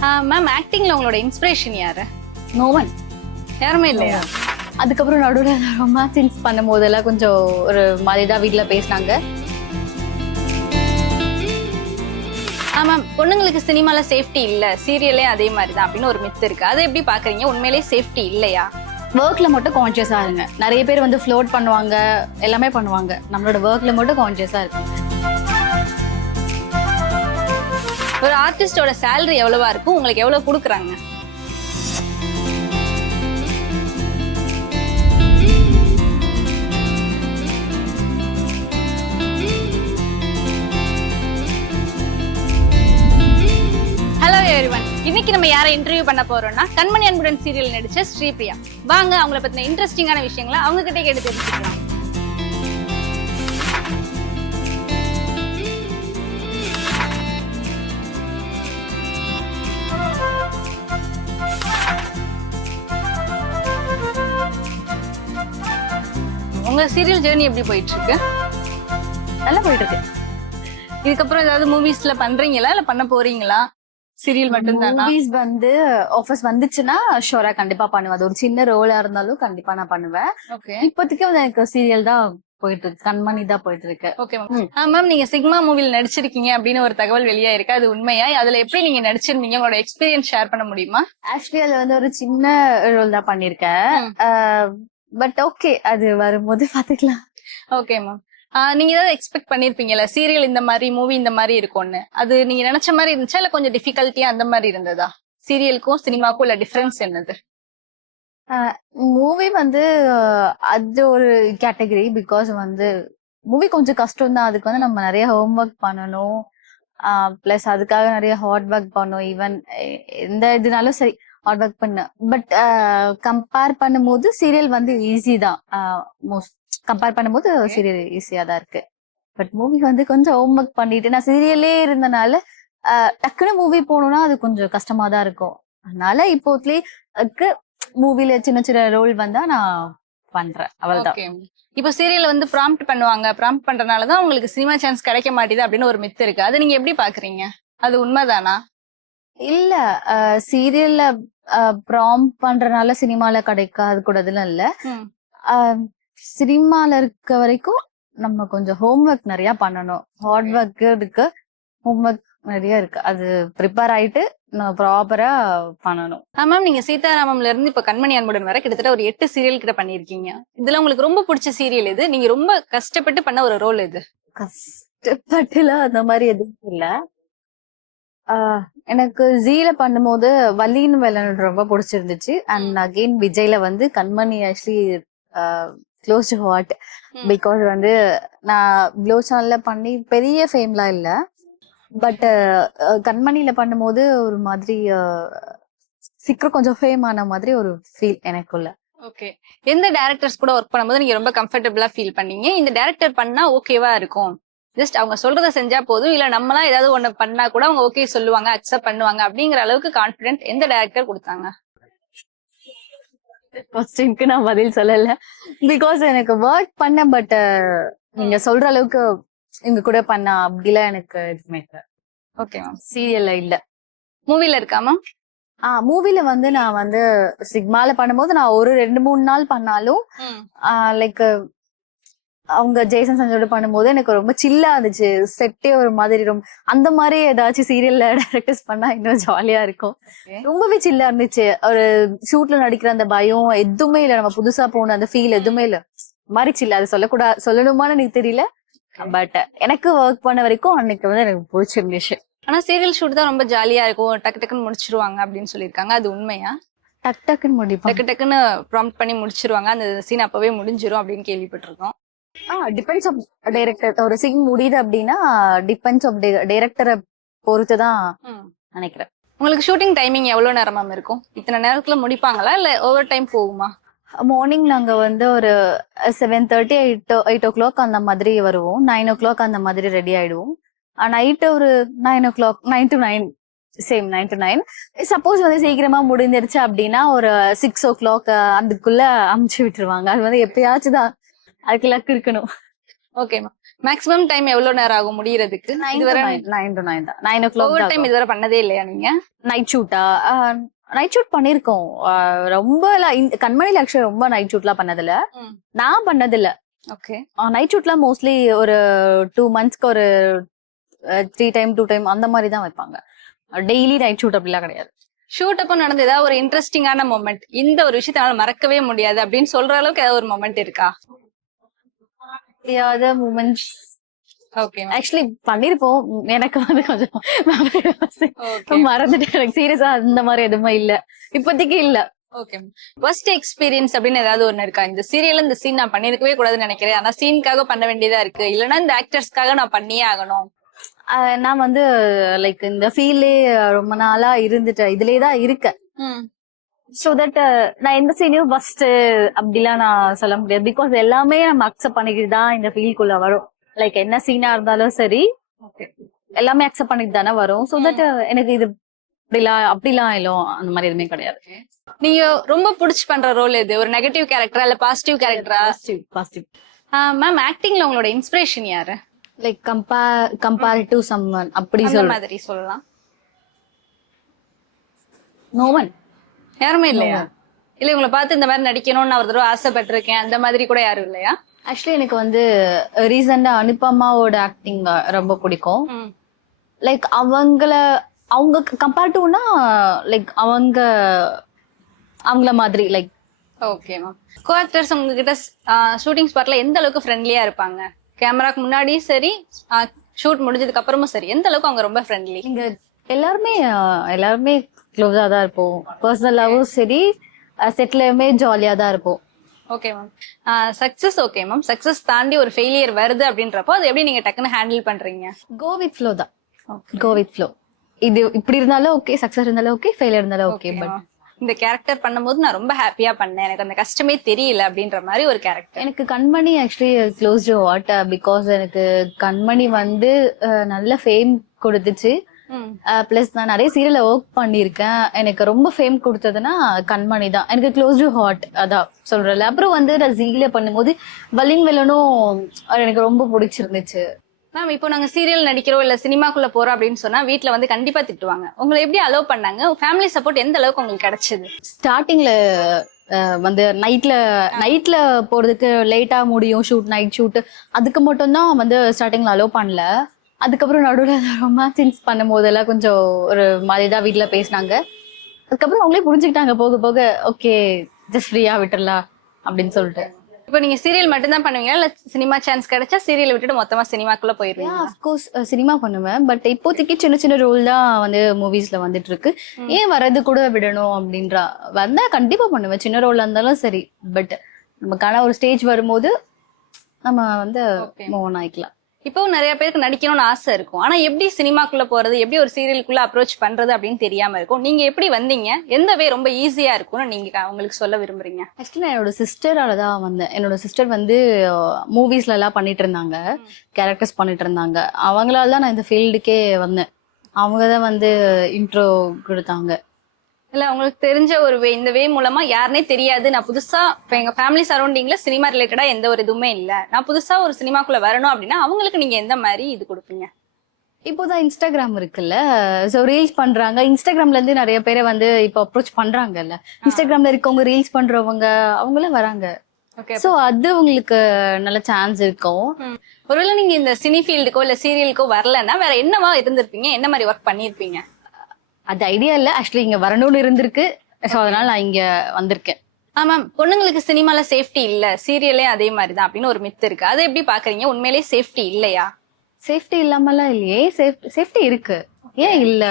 Ma'am ஆக்டிங்ல உங்களோட inspiration யாரு? No one யாருமே இல்லையா? அதுக்கப்புறம் நடுவில் ரொமான்ஸ் சீன்ஸ் பண்ணும் போதெல்லாம் கொஞ்சம் ஒரு மாதிரி தான் வீட்டுல பேசினாங்க. மேம் பொண்ணுங்களுக்கு சினிமால சேஃப்டி இல்ல, சீரியலே அதே மாதிரி தான் அப்படின்னு ஒரு மித்து இருக்கு. அதை எப்படி பாக்குறீங்க? உண்மையிலேயே சேஃப்டி இல்லையா? ஒர்க்ல மட்டும் கான்சியஸா இருங்க. நிறைய பேர் வந்து ஃப்ளோட் பண்ணுவாங்க, எல்லாமே பண்ணுவாங்க. நம்மளோட ஒர்க்ல மட்டும் கான்சியஸா இருக்கு. ஒரு ஆர்டிஸ்டோட சேலரி எவ்வளவா இருக்கும்? உங்களுக்கு எவ்வளவு கொடுக்குறாங்க? ஹலோ எவ்ரிவன், இன்னைக்கு நம்ம யாரை இன்டர்வியூ பண்ண போறோம்னா கண்மணி அன்புடன் சீரியல் நடிச்ச ஸ்ரீபிரியா. வாங்க அவங்கள பத்தின இன்ட்ரெஸ்டிங்கான விஷயங்களை அவங்க கிட்டே கேட்டு தெரிஞ்சுக்கலாம். உங்க சீரியல் ஜேர்னி எப்படி போயிட்டு இருக்கு? நல்லா போயிட்டு இருக்கு. இதுக்கப்புறம் ஏதாவது மூவிஸ்ல பண்றீங்களா இல்ல பண்ண போறீங்களா? சீரியல் மட்டும் தானா? மூவிஸ் வந்து ஆஃபர்ஸ் வந்துச்சுன்னா ஷோரா கண்டிப்பா பண்ணுவேன். அது ஒரு சின்ன ரோலா இருந்தாலும் கண்டிப்பா நான் பண்ணுவேன். ஓகே இப்போதைக்கு வந்து எனக்கு சீரியல் தான் போயிட்டு இருக்கு, கண்மணி தான் போயிட்டு இருக்கு. Okay ma'am. மேம் நீங்க சிக்மா மூவில நடிச்சிருக்கீங்க அப்படின்னு ஒரு தகவல் வெளியா இருக்கு, அது உண்மையா? அதுல எப்படி நீங்க நடிச்சிருந்தீங்க? உங்களோட எக்ஸ்பீரியன்ஸ் ஷேர் பண்ண முடியுமா? ஆக்சுவலி அதுல வந்து ஒரு சின்ன ரோல் தான் பண்ணிருக்கேன். பட் ஓகே, அது வரும்போது பாத்துக்கலாம். Okay ma'am. நீங்க ஏதாவது எக்ஸ்பெக்ட் பண்ணிருப்பீங்கல்ல, சீரியல் இந்த மாதிரி மூவி இந்த மாதிரி இருக்கும்னு? அது நீங்க நினைச்ச மாதிரி இருந்துச்சா இல்ல கொஞ்சம் டிஃபிகல்ட்டியா அந்த மாதிரி இருந்ததா? சீரியலுக்கும் சினிமாக்கும் உள்ள டிஃபரன்ஸ் என்னது? மூவி வந்து அது ஒரு கேட்டகரி. பிகாஸ் வந்து மூவி கொஞ்சம் கஷ்டம் தான். அதுக்கு வந்து நம்ம நிறைய ஹோம்ஒர்க் பண்ணணும். பிளஸ் அதுக்காக நிறைய ஹார்ட் ஒர்க் பண்ணணும். ஈவன் எந்த இதுனாலும் சரி ஹார்ட் ஒர்க் பண்ண. பட் கம்பேர் பண்ணும்போது சீரியல் வந்து ஈஸி தான். மோஸ்ட் கம்பேர் பண்ணும்போது சீரியல் ஈஸியா தான் இருக்கு. பட் மூவி வந்து கொஞ்சம் ஹோம்ஒர்க் பண்ணிட்டு, நான் சீரியல்லே இருந்தனால டக்குனு மூவி போகணும்னா அது கொஞ்சம் கஷ்டமா தான் இருக்கும். அதனால இப்போதைக்கு மூவில சின்ன சின்ன ரோல் வந்தா நான் பண்றேன், அவ்வளவுதான். Okay. இப்போ சீரியல் வந்து ப்ராம்ப்ட் பண்ணுவாங்க, ப்ராம்ப்ட் பண்றதுனாலதான் உங்களுக்கு சினிமா சான்ஸ் கிடைக்க மாட்டேது அப்படின்னு ஒரு மித்து இருக்கு. அது நீங்க எப்படி பாக்குறீங்க? அது உண்மைதானா? இல்ல, சீரியல்ல ப்ராம்ப்ட் பண்றதுனால சினிமால கிடைக்காது கூடதுலாம் இல்ல. சினிமால இருக்க வரைக்கும் நம்ம கொஞ்சம் ஹோம்ஒர்க் நிறைய பண்ணணும். ஹார்ட் ஒர்க் இருக்கு, ஹோம்ஒர்க் நிறைய இருக்கு. அது ப்ரிப்பேர் ஆயிட்டு ப்ராப்பரா பண்ணணும். மேம் நீங்க சீதாராமம்ல இருந்து இப்ப கண்மணி அன்புடன் வர கிட்டத்தட்ட ஒரு 8 சீரியல் கிட்ட பண்ணிருக்கீங்க. இதுல உங்களுக்கு ரொம்ப பிடிச்ச சீரியல் எது? நீங்க ரொம்ப கஷ்டப்பட்டு பண்ண ஒரு ரோல் எது? கஷ்டப்பட்டுலாம் அந்த மாதிரி எதுவும் இல்ல. எனக்கு ஜீல பண்ணும்போது வள்ளின்னு வெள்ளன் ரொம்ப பிடிச்சிருந்துச்சு. அண்ட் அகெயின் விஜய்ல வந்து Kanmani actually close to heart. Because வந்து நான் க்ளோ சேனல்ல பண்ணி பெரிய ஃபேம்லாம் இல்ல. பட் கண்மணில பண்ணும்போது ஒரு மாதிரி சீக்கிரம் கொஞ்சம் ஃபேம் ஆன மாதிரி ஒரு ஃபீல் எனக்குள்ள. ஓகே. எந்த டைரக்டர்ஸ் கூட ஒர்க் பண்ணும்போது நீங்க ரொம்ப கம்ஃபர்டபுளா ஃபீல் பண்ணீங்க? இந்த டைரக்டர் பண்ணா ஓகேவா இருக்கும், ஜஸ்ட் அவங்க சொல்றத செஞ்சா போதும், இல்ல நம்மளா ஏதாவது ஒண்ணு பண்ணா கூட அவங்க ஓகே சொல்லுவாங்க, அக்செப்ட் பண்ணுவாங்க அப்படிங்கிற அளவுக்கு கான்பிடென்ட் எந்த டைரக்டர் கொடுத்தாங்க? ஃபர்ஸ்ட் டைம்க்கு நான் பதில் சொல்லல. பிகாஸ் எனக்கு ஒர்க் பண்ண, பட் நீங்க சொல்ற அளவுக்கு இங்க கூட பண்ண அப்படிலாம் எனக்கு எதுவுமே இல்ல. Okay ma'am. சீரியல்ல இல்ல. மூவில இருக்காமா? மூவில வந்து நான் வந்து சிக்மால பண்ணும்போது நான் ஒரு 2-3 நாள் பண்ணாலும் லைக் அவங்க ஜெய்சன் சஞ்சோட பண்ணும்போது எனக்கு ரொம்ப சில்லா இருந்துச்சு. செட்டே ஒரு மாதிரி ரொம்ப அந்த மாதிரி ஏதாச்சும் சீரியல்ல டைரக்டர்ஸ் பண்ணா இன்னும் ஜாலியா இருக்கும். ரொம்பவே சில்லா இருந்துச்சு. ஒரு ஷூட்ல நடிக்கிற அந்த பயம் எதுவுமே இல்ல. நம்ம புதுசா போன அந்த ஃபீல் எதுவுமே இல்ல. மாதிரி சில்ல. அது சொல்லணுமான்னு எனக்கு தெரியல. பட் எனக்கு ஒர்க் பண்ண வரைக்கும் அன்னைக்கு வந்து எனக்கு பிடிச்சிருந்துச்சு. ஆனா சீரியல் ஷூட் தான் ரொம்ப ஜாலியா இருக்கும், டக்கு டக்குன்னு முடிச்சிருவாங்க அப்படின்னு சொல்லிருக்காங்க. அது உண்மையா? டக்குன்னு முடிப்போம். டக்குன்னு ப்ராம்ப்ட் பண்ணி முடிச்சிருவாங்க, அந்த சீன் அப்பவே முடிஞ்சிரும் அப்படின்னு கேள்விப்பட்டிருக்கோம். Depends of director. ஒரு சீன் முடியுது அப்படின்னா டிபெண்ட்ஸ் ஆஃப் டைரக்டரை பொறுத்துதான் நினைக்கிறேன். உங்களுக்கு ஷூட்டிங் டைமிங் எவ்வளவு நேரமா இருக்கும்? இத்தனை நேரத்துல முடிப்பாங்களா இல்ல ஓவர் டைம் போகுமா? மார்னிங் நாங்க வந்து ஒரு 7:30 8 o'clock அந்த மாதிரி வருவோம். 9 o'clock அந்த மாதிரி ரெடி ஆயிடுவோம். நைட்டு ஒரு 9 o'clock 9 to 9 same 9 to 9. Suppose வந்து சீக்கிரமா முடிஞ்சிருச்சு அப்படின்னா ஒரு 6 o'clock அதுக்குள்ள அமுச்சு விட்டுருவாங்க. அது வந்து எப்பயாச்சும் தான், அதுக்கு லக் இருக்கணும். Okay ma'am. மேக்ஸிமம் டைம் எவ்வளவு நேரம் ஆகும் முடியறதுக்கு? 9 இதுவரை to 9 தான். 9 o'clock ஓவர் தான் டைம் இதுவரை பண்ணதே இல்லையா நீங்க? நைட் ஷூட்டா? நைட் ஷூட் பண்ணிருக்கோம். ரொம்ப கண்மணில ஆக்சுவலி ரொம்ப நைட் ஷூட்லாம் பண்ணதில்ல. நான் பண்ணதில்ல. ஓகே. நைட் ஷூட்லாம் மோஸ்ட்லி ஒரு 2 monthsக்கு ஒரு 3 time 2 time அந்த மாதிரி தான் வைப்பாங்க. டெய்லி நைட் ஷூட் அப்படிலாம் கிடையாது. ஷூட் அப்போ நடந்த ஏதாவது ஒரு இன்ட்ரெஸ்டிங்கான மொமெண்ட், இந்த ஒரு விஷயத்தால மறக்கவே முடியாது அப்படின்னு சொல்ற அளவுக்கு ஏதாவது ஒரு மொமெண்ட் இருக்கா? ஏதாவது மூமெண்ட்ஸ் ஓகே. ஆக்சுவலி பண்ணிருப்போம். எனக்கு வந்து கொஞ்சம் மறந்துட்டு எனக்கு சீரியஸா அந்த மாதிரி எதுவுமே இல்ல, இப்போதைக்கு இல்ல. ஓகே. ஃபர்ஸ்ட் எக்ஸ்பீரியன்ஸ் அப்படின்னு ஏதாவது ஒண்ணு இருக்கா? இந்த சீரியல்ல இந்த சீன் நான் பண்ணிருக்கவே கூடாதுன்னு நினைக்கிறேன், ஆனா சீனுக்காக பண்ண வேண்டியதா இருக்கு, இல்லைன்னா இந்த ஆக்டர்ஸ்க்காக நான் பண்ணியே ஆகணும். நான் வந்து லைக் இந்த ஃபீல்லே ரொம்ப நாளா இருந்துட்டேன், இதுலயே தான் இருக்கேன். சோ தட் நான் எந்த சீனையும் ஃபர்ஸ்ட் அப்படிலாம் நான் சொல்ல முடியாது. பிகாஸ் எல்லாமே நம்ம அக்செப்ட் பண்ணிக்கிட்டு தான் இந்த ஃபீல்டுக்குள்ள வரும். லைக் என்ன சீனா இருந்தாலும் சரி எல்லாமே அக்செப்ட் பண்ணிட்டு தானே வரும். சோ தட் எனக்கு இது அப்படிலாம் இல்ல, அந்த மாதிரி எதுவுமே கிடையாது. நீங்க ரொம்ப புடிச்சு பண்ற ரோல் எது? ஒரு நெகட்டிவ் கேரக்டரா இல்ல பாசிட்டிவ் கேரக்டரா? பாசிட்டிவ். மேம், ஆக்டிங்ல உங்களோட இன்ஸ்பிரேஷன் யாரு? லைக் கம்பேர் டு சம்வன் அப்படி அந்த மாதிரி சொல்லலாம். நோவன். யாருமே இல்லையா? இல்ல உங்களை பார்த்து இந்த மாதிரி நடிக்கணும்னு நான் ஒரு தடவை ஆசைப்பட்டிருக்கேன், அந்த மாதிரி கூட யாரும் இல்லையா? ஆக்சுவலி எனக்கு வந்து ரீசெண்டா அனுபமாவோட ஆக்டிங் ரொம்ப பிடிக்கும். லைக் அவங்க கம்பேர் டுனா லைக் அவங்கள மாதிரி like. Okay ma'am. Co actors உங்ககிட்ட ஷூட்டிங் ஸ்பாட்ல எந்த அளவுக்கு ஃப்ரெண்ட்லியா இருப்பாங்க? கேமராக்கு முன்னாடியும் சரி, ஷூட் முடிஞ்சதுக்கு அப்புறமும் சரி, எந்த அளவுக்கு அவங்க ரொம்ப ஃப்ரெண்ட்லி? இங்க எல்லாருமே க்ளோஸா தான் இருப்போம். பர்சனலாவும் சரி, செட்லயுமே ஜாலியா தான் இருப்போம். Okay ma'am. Success okay ma'am. Success தாண்டி ஒரு ஃபெயிலியர் வருது அப்படின்றப்போ அது எப்படி நீங்க டக்குன்னு ஹேண்டில் பண்றீங்க? கோ வித் ஃப்ளோ தான். Go with flow. இது இப்படி இருந்தாலும் ஓகே, சக்சஸ் இருந்தாலும் ஓகே, ஃபெயிலியர் இருந்தாலும் ஓகே. பட் இந்த கேரக்டர் பண்ணும்போது நான் ரொம்ப ஹாப்பியா பண்ணேன், எனக்கு அந்த கஷ்டமே தெரியல அப்படின்ற மாதிரி ஒரு கேரக்டர். எனக்கு கண்மணி actually close to what because எனக்கு கண்மணி வந்து நல்ல ஃபேம் கொடுத்துச்சு. பிளஸ் நான் நிறைய சீரியல்ல ஒர்க் பண்ணிருக்கேன். எனக்கு ரொம்ப ஃபேம் கொடுத்ததுன்னா கண்மணி தான். எனக்கு க்ளோஸ் டு ஹார்ட் அதான் சொல்றேன். அப்புறம் வந்து நான் ஜீல பண்ணும்போது வலின் வெல்லனும் எனக்கு ரொம்ப பிடிச்சிருந்துச்சு. மேம், இப்போ நாங்க சீரியல் நடிக்கிறோம் இல்ல சினிமாக்குள்ள போறோம் அப்படின்னு சொன்னா வீட்டுல வந்து கண்டிப்பா திட்டுவாங்க. உங்களை எப்படி அலோவ் பண்ணாங்க? ஃபேமிலி சப்போர்ட் எந்த அளவுக்கு உங்களுக்கு கிடைச்சது? ஸ்டார்டிங்ல வந்து நைட்ல போறதுக்கு லேட்டா முடியும் ஷூட், நைட் ஷூட், அதுக்கு மட்டும் தான் வந்து ஸ்டார்டிங்ல அலோவ் பண்ணல. அதுக்கப்புறம் நடுவில் ரொமான்ஸ் பண்ணும் போதெல்லாம் கொஞ்சம் ஒரு மாதிரிதான் வீட்டுல பேசினாங்க. அதுக்கப்புறம் அவங்களே புரிஞ்சுக்கிட்டாங்க போக போக. ஓகே, ஜஸ்ட் ஃப்ரீயா விட்டுறலாம் அப்படின்னு சொல்லிட்டு. இப்போ நீங்க சீரியல் மட்டும் தான் பண்ணுவீங்களா இல்ல சினிமா சான்ஸ் கிடைச்சா சீரியல் விட்டுட்டு மொத்தமா சினிமாக்குள்ள போயிருவீங்க? அஃப்கோர்ஸ் சினிமா பண்ணுவேன். பட் இப்போதைக்கு சின்ன சின்ன ரோல் தான் வந்து மூவிஸ்ல வந்துட்டு இருக்கு. ஏன் வரது கூட விடணும் அப்படின்றா வந்தா கண்டிப்பா பண்ணுவேன், சின்ன ரோலா இருந்தாலும் சரி. பட் நமக்கான ஒரு ஸ்டேஜ் வரும்போது நம்ம வந்து மூவ் ஆன் ஆயிக்கலாம். இப்போ நிறைய பேருக்கு நடிக்கணும்னு ஆசை இருக்கும், ஆனா எப்படி சினிமாக்குள்ள போறது, எப்படி ஒரு சீரியலுக்குள்ள அப்ரோச் பண்றது அப்படின்னு தெரியாம இருக்கும். நீங்க எப்படி வந்தீங்க? எந்த வே ரொம்ப ஈஸியா இருக்கும்னு நீங்க உங்களுக்கு சொல்ல விரும்புறீங்க? ஆக்சுவலி நான் என்னோட சிஸ்டரால தான் வந்தேன். என்னோட சிஸ்டர் வந்து மூவிஸ்ல எல்லாம் பண்ணிட்டு இருந்தாங்க, கேரக்டர்ஸ் பண்ணிட்டு இருந்தாங்க. அவங்களால தான் நான் இந்த ஃபீல்டுக்கே வந்தேன். அவங்கதான் வந்து இன்ட்ரோ கொடுத்தாங்க. இல்ல உங்களுக்கு தெரிஞ்ச ஒரு வே, இந்த வே மூலமா யாருனே தெரியாது, நான் புதுசா இப்ப எங்க ஃபேமிலி சரௌண்டிங்ல சினிமா ரிலேட்டடா எந்த ஒரு இதுவுமே இல்ல, நான் புதுசா ஒரு சினிமாக்குள்ள வரணும் அப்படின்னா அவங்களுக்கு நீங்க எந்த மாதிரி இது கொடுப்பீங்க? இப்போதான் இன்ஸ்டாகிராம் இருக்குல்ல, சோ ரீல்ஸ் பண்றாங்க. இன்ஸ்டாகிராம்ல இருந்து நிறைய பேரை வந்து இப்போ அப்ரோச் பண்றாங்கல்ல. இன்ஸ்டாகிராம்ல இருக்கவங்க ரீல்ஸ் பண்றவங்க அவங்கள வராங்க. சோ அது உங்களுக்கு நல்ல சான்ஸ் இருக்கும். ஒருவேளை நீங்க இந்த சினி ஃபீல்டுக்கோ இல்ல சீரியலுக்கோ வரலன்னா வேற என்னவா இருந்திருப்பீங்க? என்ன மாதிரி ஒர்க் பண்ணிருப்பீங்க? அது ஐடியா இல்ல, ஆக்சுவலி இங்க வரணும்னு இருந்திருக்கு. சோ அதனால நான் இங்க வந்திருக்கேன். மேம், பொண்ணுங்களுக்கு சினிமால சேஃப்டி இல்ல, சீரியலே அதே மாதிரிதான் அப்படின்னு ஒரு மித்து இருக்கு, அதை எப்படி பாக்குறீங்க? உண்மையிலேயே சேஃப்டி இல்லையா? சேஃப்டி இல்லாமலாம் இல்லையே, சேஃப்டி இருக்கு. ஏன் இல்ல?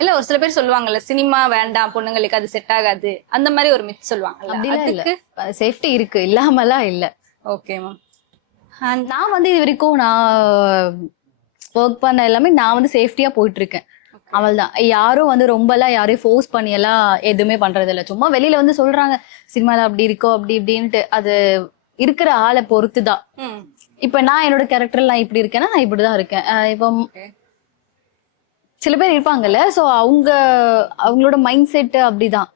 இல்ல ஒரு சில பேர் சொல்லுவாங்கல்ல சினிமா வேண்டாம் பொண்ணுங்களுக்கு, அது செட் ஆகாது, அந்த மாதிரி ஒரு மித்து சொல்லுவாங்கல்ல. சேஃப்டி இருக்கு, இல்லாமலாம் இல்ல. Okay ma'am. நான் வந்து இது வரைக்கும் நான் ஒர்க் பண்ண எல்லாமே நான் வந்து சேஃப்டியா போயிட்டு இருக்கேன். அவள்தான். யாரும் வந்து ரொம்ப எல்லாம் யாரையும் ஃபோர்ஸ் பண்ணி எல்லாம் எதுவுமே பண்றது இல்ல. சும்மா வெளியில வந்து சொல்றாங்க சினிமால அப்படி இருக்கோ அப்படி இப்படின்ட்டு, அது இருக்கிற ஆளை பொறுத்துதான். இப்ப நான் என்னோட கேரக்டர் நான் இப்படி இருக்கேன்னா நான் இப்படிதான் இருக்கேன். இப்போ சில பேர் இருப்பாங்கல்ல, சோ அவங்களோட மைண்ட் செட் அப்படிதான்.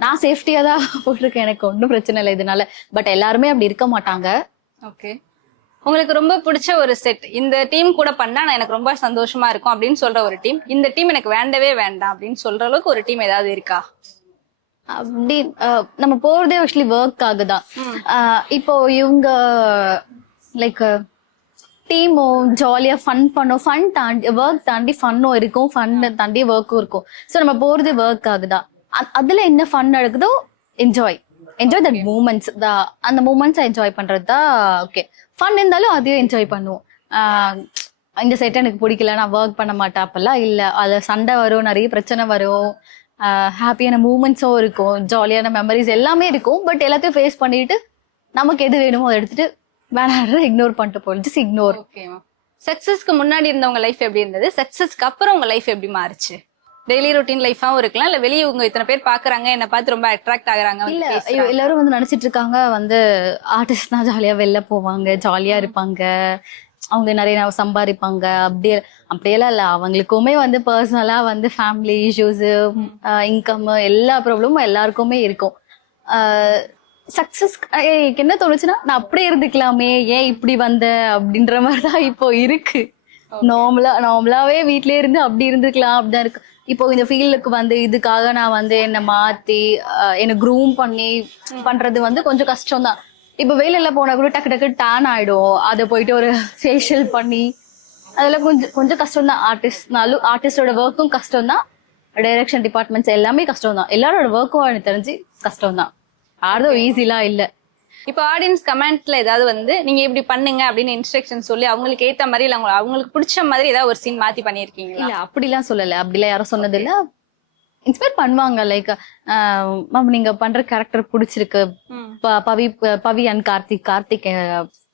நான் சேஃப்டியா தான் போட்டிருக்கேன், எனக்கு ஒன்றும் பிரச்சனை இல்லை இதனால. பட் எல்லாருமே அப்படி இருக்க மாட்டாங்க. ஓகே. உங்களுக்கு ரொம்ப பிடிச்ச ஒரு செட், இந்த டீம் கூட பண்ணா நான் எனக்கு ரொம்ப சந்தோஷமா இருக்கும் அப்படின்னு சொல்ற ஒரு டீம், இந்த டீம் எனக்கு வேண்டவே வேண்டாம் அப்படின்னு சொல்ற அளவுக்கு ஒரு டீம் ஏதாவது இருக்கா? அப்படி நம்ம போறதே ஆக்சுவலி ஒர்க் ஆகுதான். இப்போ இவங்க லைக் டீமும் ஜாலியா ஃபன் பண்ணும், ஃபன் தாண்டி ஒர்க் தாண்டி ஃபன்னும் இருக்கும், ஃபன் தாண்டி ஒர்க்கும் இருக்கும். ஸோ நம்ம போறது ஒர்க் ஆகுதான். அதுல என்ன ஃபன் நடக்குதோ என்ஜாய் தட் மூமெண்ட்ஸ், அந்த மூமெண்ட்ஸ் என்ஜாய் பண்றது தான் ஓகே. ஃபன் இருந்தாலும் அதையும் என்ஜாய் பண்ணுவோம். இந்த செட் எனக்கு பிடிக்கல, நான் ஒர்க் பண்ண மாட்டேன் அப்பெல்லாம் இல்லை. அதுல சண்டை வரும், நிறைய பிரச்சனை வரும், ஹாப்பியான மூமெண்ட்ஸும் இருக்கும், ஜாலியான மெமரிஸ் எல்லாமே இருக்கும். பட் எல்லாத்தையும் ஃபேஸ் பண்ணிட்டு நமக்கு எது வேணுமோ அதை எடுத்துட்டு வேணாம் இக்னோர் பண்ணிட்டு போயிடும், ஜஸ்ட் இக்னோர். ஓகேமா. சக்சஸ்க்கு முன்னாடி இருந்தவங்க லைஃப் எப்படி இருந்தது, சக்சஸ்க்கு அப்புறம் உங்க லைஃப் எப்படி மாறுச்சு? டெய்லி ரொட்டீன் லைஃபாவும் இருக்கலாம், இல்ல வெளியே உங்க இத்தனை பேர் பாக்குறாங்க, என்ன பார்த்து ரொம்ப அட்ராக்ட் ஆகுறாங்க, இல்ல எல்லாரும் வந்து நினைச்சிட்டு இருக்காங்க வந்து ஆர்டிஸ்ட் தான் ஜாலியா வெளில போவாங்க, ஜாலியா இருப்பாங்க, அவங்க நிறைய சம்பாதிப்பாங்க. அப்படியெல்லாம் இல்ல. அவங்களுக்குமே வந்து பர்சனலா வந்து ஃபேமிலி இஷ்யூஸ், இன்கம், எல்லா ப்ராப்ளமும் எல்லாருக்குமே இருக்கும். சக்சஸ் என்ன தோணுச்சுன்னா நான் அப்படியே இருந்துக்கலாமே, ஏன் இப்படி வந்த அப்படின்ற மாதிரிதான் இப்போ இருக்கு. நார்மலாவே வீட்லயே இருந்து அப்படி இருந்துக்கலாம் அப்படிதான் இருக்கு. இப்போ இந்த ஃபீல்டுக்கு வந்து இதுக்காக நான் வந்து என்னை மாத்தி என்னை க்ரூம் பண்ணி பண்றது வந்து கொஞ்சம் கஷ்டம் தான். இப்போ வெயில போனா கூட டக்கு டக்கு டேன் ஆயிடும், அதை போயிட்டு ஒரு ஃபேஷியல் பண்ணி அதெல்லாம் கொஞ்சம் கஷ்டம் தான். ஆர்டிஸ்டோட ஒர்க்கும் கஷ்டம் தான், டைரக்ஷன் டிபார்ட்மெண்ட்ஸ் எல்லாமே கஷ்டம் தான், எல்லாரோட ஒர்க்கும் எனக்கு தெரிஞ்சு கஷ்டம் தான், யாரும் ஈஸிலாம் இல்ல. இப்போ ஆடியன்ஸ் கமெண்ட்ல ஏதாவது வந்து நீங்க இப்படி பண்ணுங்க அப்படின்னு இன்ஸ்ட்ரக்ஷன் சொல்லி அவங்களுக்கு ஏத்த மாதிரி இல்ல அவங்களுக்கு பிடிச்ச மாதிரி ஏதாவது ஒரு சீன் மாத்தி பண்ணிருக்கீங்களா? இல்ல அப்படிலாம் சொல்லல, அப்படிலாம் யாரும் சொன்னது இல்ல. இன்ஸ்பயர் பண்ணுவாங்க, லைக் மேம் நீங்க பண்ற கேரக்டர் பிடிச்சிருக்கு, பவி அண்ட் கார்த்திக்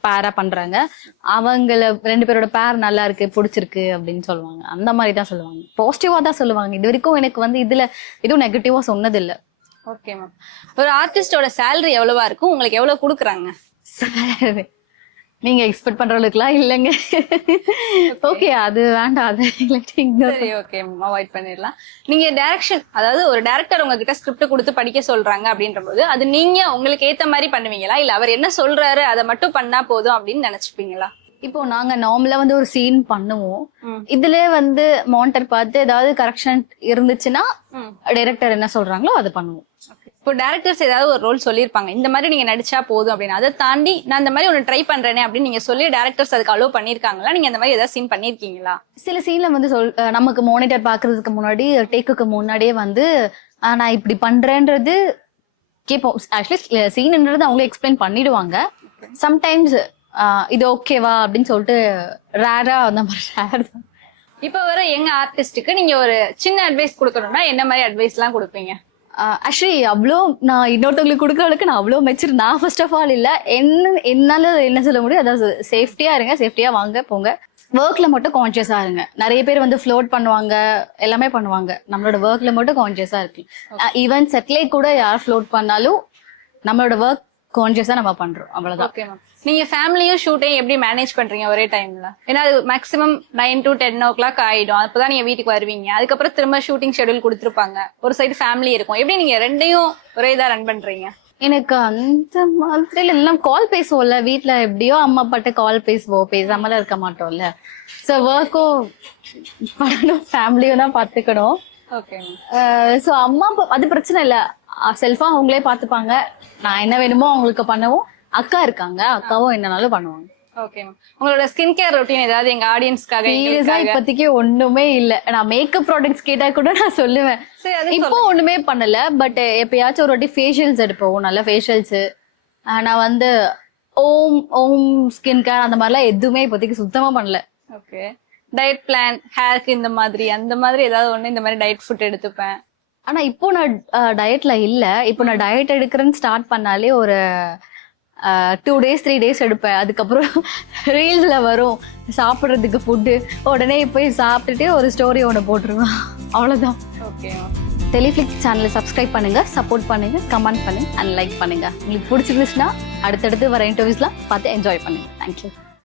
பேரா பண்றாங்க, அவங்கள 2 பேரோட பேர் நல்லா இருக்கு, பிடிச்சிருக்கு அப்படின்னு சொல்லுவாங்க. அந்த மாதிரி தான் சொல்லுவாங்க, பாசிட்டிவா தான் சொல்லுவாங்க. இது வரைக்கும் எனக்கு வந்து இதுல எதுவும் நெகட்டிவா சொன்னது இல்ல. Okay ma'am. ஒரு ஆர்டிஸ்டோட சேலரி எவ்வளவா இருக்கும், உங்களுக்கு எவ்வளவு கொடுக்குறாங்க? நீங்க எக்ஸ்பெக்ட் பண்ற அளவுக்குலாம் இல்லைங்க. ஓகே அது வேண்டாம், அது சரி ஓகே அவாய்ட் பண்ணிடலாம். நீங்க டைரக்ஷன், அதாவது ஒரு டைரக்டர் உங்ககிட்ட ஸ்கிரிப்ட் கொடுத்து படிக்க சொல்றாங்க அப்படின்ற போது அது நீங்க உங்களுக்கு ஏத்த மாதிரி பண்ணுவீங்களா, இல்ல அவர் என்ன சொல்றாரு அதை மட்டும் பண்ணா போதும் அப்படின்னு நினைச்சுப்பீங்களா? இப்போ நாங்க நார்மலா வந்து ஒரு சீன் பண்ணுவோம், இதுல வந்து மானிட்டர் பார்த்து ஏதாவது கரெக்ஷன் இருந்துச்சுன்னா டைரக்டர் என்ன சொல்றாங்களோ அதை பண்ணுவோம். இப்போ டைரக்டர்ஸ் ஏதாவது ஒரு ரோல் சொல்லியிருப்பாங்க, இந்த மாதிரி நீங்க நடிச்சா போதும் அப்படின்னு, அதை தாண்டி நான் இந்த மாதிரி ஒன்னு ட்ரை பண்றேனே அப்படின்னு நீங்க சொல்லி டைரக்டர்ஸ் அதுக்கு அலோவ் பண்ணிருக்காங்களா? நீங்க இந்த மாதிரி ஏதாவது சீன் பண்ணிருக்கீங்களா? சில சீன்ல வந்து நமக்கு மானிட்டர் பாக்குறதுக்கு முன்னாடி, டேக்குக்கு முன்னாடியே வந்து நான் இப்படி பண்றேன்றது கேட்போம். ஆக்சுவலி சீன்ன்றது அவங்க எக்ஸ்பிளைன் பண்ணிடுவாங்க. சம்டைம்ஸ் இது ஓகேவா அப்படின்னு சொல்லிட்டு ரேரா அந்த மாதிரி ரேர் தான். இப்ப வர எங்க ஆர்டிஸ்டுக்கு நீங்க ஒரு சின்ன அட்வைஸ் கொடுக்கணும்னா என்ன மாதிரி அட்வைஸ் எல்லாம் கொடுப்பீங்க? ஆக்சுவலி அவ்வளோ நான் இன்னொருத்தவங்களுக்கு கொடுக்குற அளவுக்கு நான் அவ்வளோ மெச்சூர் நான் ஃபர்ஸ்ட் ஆஃப் ஆல் இல்லை. என்னால என்ன சொல்ல முடியும், அதாவது சேஃப்டியா இருங்க, சேஃப்டியா வாங்க போங்க, ஒர்க்ல மட்டும் கான்சியஸா இருங்க. நிறைய பேர் வந்து ஃப்ளோட் பண்ணுவாங்க, எல்லாமே பண்ணுவாங்க, நம்மளோட ஒர்க்ல மட்டும் கான்சியஸா இருக்கு. ஈவன் செட்லே கூட யார் ஃப்ளோட் பண்ணாலும் நம்மளோட ஒர்க் கான்சியஸா நம்ம பண்றோம், அவ்வளவுதான். Okay ma'am. நீங்க ஃபேமிலியும் ஷூட்டையும் எப்படி மேனேஜ் பண்றீங்க ஒரே டைம்ல? ஏன்னா அது மேக்ஸிமம் 9 to 10 o'clock ஆயிடும், அப்பதான் நீங்க வீட்டுக்கு வருவீங்க, அதுக்கப்புறம் திரும்ப ஷூட்டிங் ஷெட்யூல் கொடுத்துருப்பாங்க, ஒரு சைடு ஃபேமிலி இருக்கும், எப்படி நீங்க ரெண்டையும் ஒரே இதா ரன் பண்றீங்க? எனக்கு அந்த மாதிரி எல்லாம் கால் பேசுவோம்ல வீட்டுல, எப்படியோ அம்மா அப்பாட்ட கால் பேசுவோம், பேசாமலாம் இருக்க மாட்டோம்ல. ஸோ ஒர்க்கும் பண்ணணும், ஃபேமிலியும் தான் பாத்துக்கணும். ஓகே. ஸோ அம்மா அப்பா அது பிரச்சனை இல்லை, செல்ஃபா அவங்களே பாத்துப்பாங்க, நான் என்ன வேணுமோ அவங்களுக்கு பண்ணவும். அக்கா இருக்காங்க, அக்காவும் என்னனாலும் பண்ணுவாங்க. Okay ma'am. உங்களோட ஸ்கின் கேர் ரொட்டீன் ஏதாவது எங்க ஆடியன்ஸ்க்காக? இப்போதைக்கு ஒண்ணுமே இல்ல, நான் மேக்கப் ப்ராடக்ட்ஸ் கேட்டா கூட நான் சொல்லுவேன். இப்போ ஒண்ணுமே பண்ணல, பட் எப்பயாச்சும் ஒரு வாட்டி ஃபேஷியல்ஸ் எடுப்போம், நல்ல ஃபேஷியல்ஸ். நான் வந்து ஓம் ஸ்கின் கேர் அந்த மாதிரிலாம் எதுவுமே இப்போதைக்கு சுத்தமா பண்ணல. ஓகே. டயட் பிளான், ஹேருக்கு இந்த மாதிரி அந்த மாதிரி ஏதாவது ஒண்ணு இந்த மாதிரி டயட் ஃபுட் எடுத்துப்பேன். ஆனா இப்போ நான் டயட்ல இல்ல. இப்போ நான் டயட் எடுக்கிறேன்னு ஸ்டார்ட் பண்ணாலே ஒரு 2 days 3 days எடுப்பேன். அதுக்கப்புறம் ரீல்ஸ்ல வரும் சாப்பிட்றதுக்கு ஃபுட்டு, உடனே போய் சாப்பிட்டுட்டு ஒரு ஸ்டோரி ஒன்று போட்டுருவேன், அவ்வளோதான். ஓகே. டெலிஃபிளிக்ஸ் சேனலை சப்ஸ்கிரைப் பண்ணுங்க, சப்போர்ட் பண்ணுங்க, கமெண்ட் பண்ணுங்க அண்ட் லைக் பண்ணுங்க. உங்களுக்கு பிடிச்சிருந்துச்சுன்னா அடுத்தடுத்து வர இன்டர்வியூஸ்லாம் பார்த்து என்ஜாய் பண்ணுங்க. தேங்க்யூ.